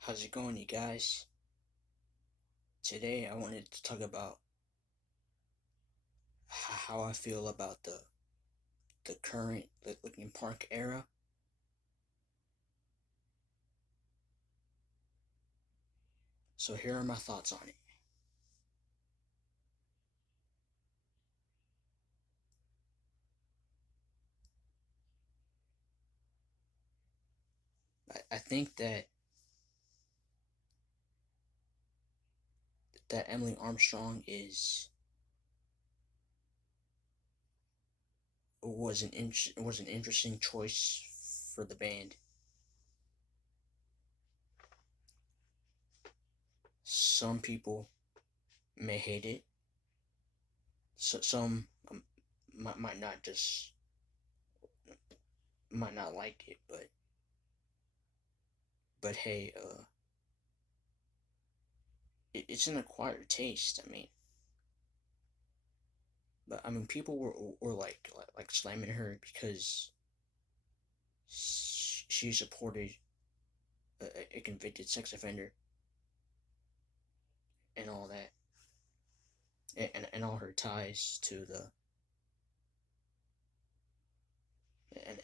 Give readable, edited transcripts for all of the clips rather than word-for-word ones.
How's it going, you guys? Today I wanted to talk about how I feel about the current Linkin Park era. So here are my thoughts on it. I think that Emily Armstrong is was an interesting choice for the band. Some people may hate it. Some might not just might not like it, but hey, it's an acquired taste. But people were like slamming her because she supported a convicted sex offender and all that, and all her ties to the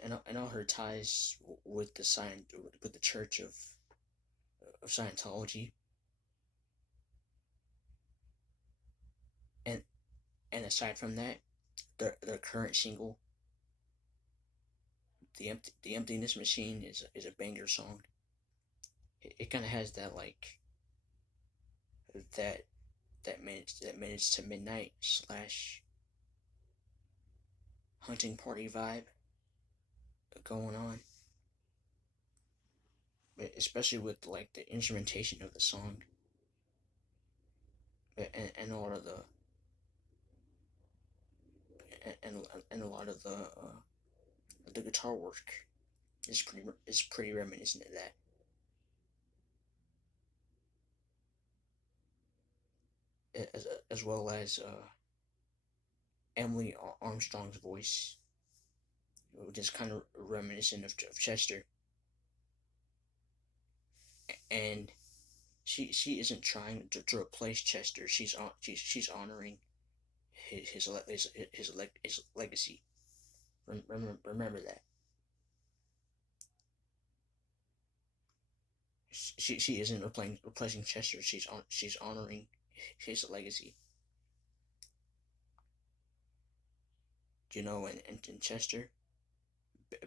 and all her ties with the Church of Scientology, and aside from that, their current single, the Emptiness Machine, is a banger song. It kind of has that that that minutes to midnight slash hunting party vibe going on, especially with like the instrumentation of the song, and all of and a lot of the guitar work is pretty reminiscent of that, as well as Emily Armstrong's voice, which is kind of reminiscent of Chester. And she isn't trying to replace Chester. She's honoring his legacy. Remember that. She isn't replacing Chester. She's honoring his legacy. And Chester,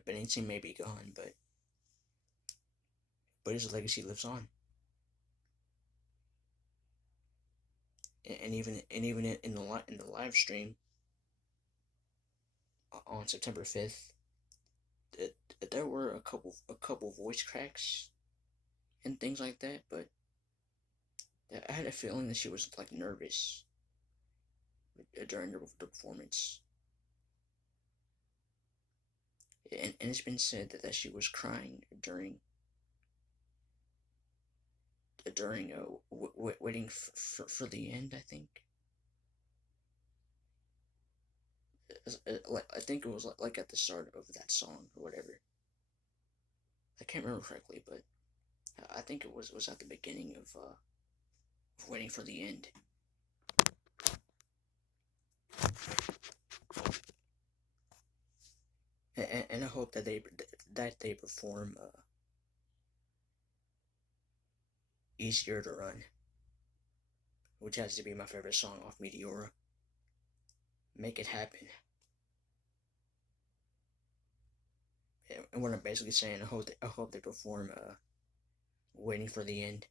Bennington may be gone, but his legacy lives on. And even in the live stream on September 5th, there were a couple voice cracks and things like that, but I had a feeling that she was like nervous during the performance, and it's been said that she was crying during waiting for the end. I think I think it was like at the start of that song or whatever. I can't remember correctly, but I think it was at the beginning of waiting for the end. And I hope that they perform "Easier to Run," which has to be my favorite song off Meteora. Make it happen. And what I'm basically saying, I hope they perform "Waiting for the End."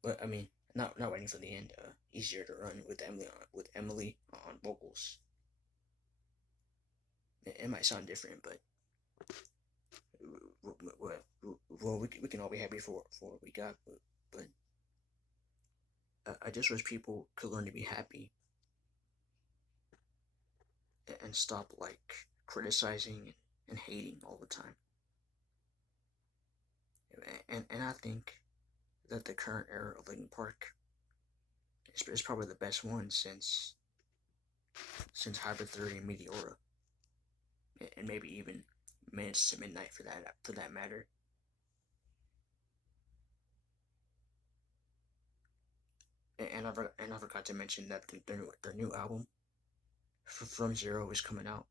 But I mean, not "Waiting for the End." "Easier to Run" with Emily on vocals. It might sound different, but well, we can all be happy for what we got, but I just wish people could learn to be happy and stop like criticizing and hating all the time. And I think that the current era of Linkin Park is probably the best one since Hybrid Theory and Meteora, and maybe even Minutes to Midnight for that matter. and I forgot to mention that their new album From Zero is coming out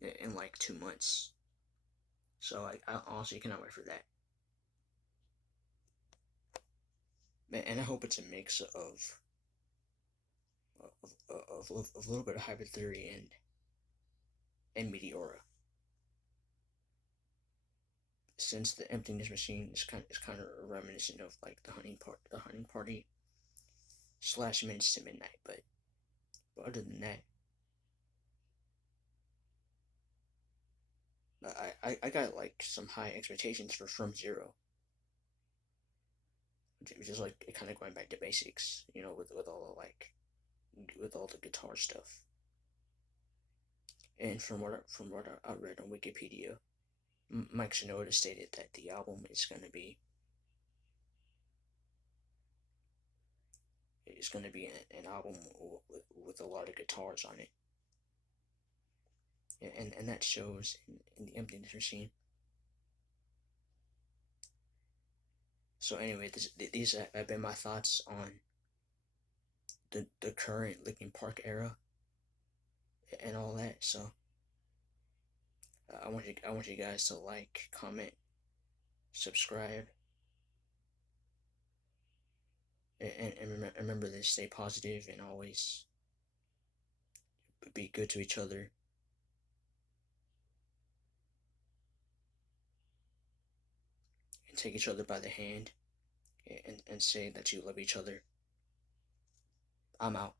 in like 2 months. So I honestly cannot wait for that. And I hope it's a mix of a little bit of Hybrid Theory and Meteora. Since the Emptiness Machine is kind of reminiscent of like the hunting party slash Minutes to Midnight. But other than that, I got like some high expectations for From Zero, which is like it kind of going back to basics, with all the like with all the guitar stuff. And from what I read on Wikipedia, Mike Shinoda stated that the album is going to be an album with a lot of guitars on it, and that shows in the Emptiness Machine. So anyway, these have been my thoughts on the current Linkin Park era and all that. So I want you guys to like, comment, subscribe, and remember this: stay positive and always be good to each other. And take each other by the hand and say that you love each other. I'm out.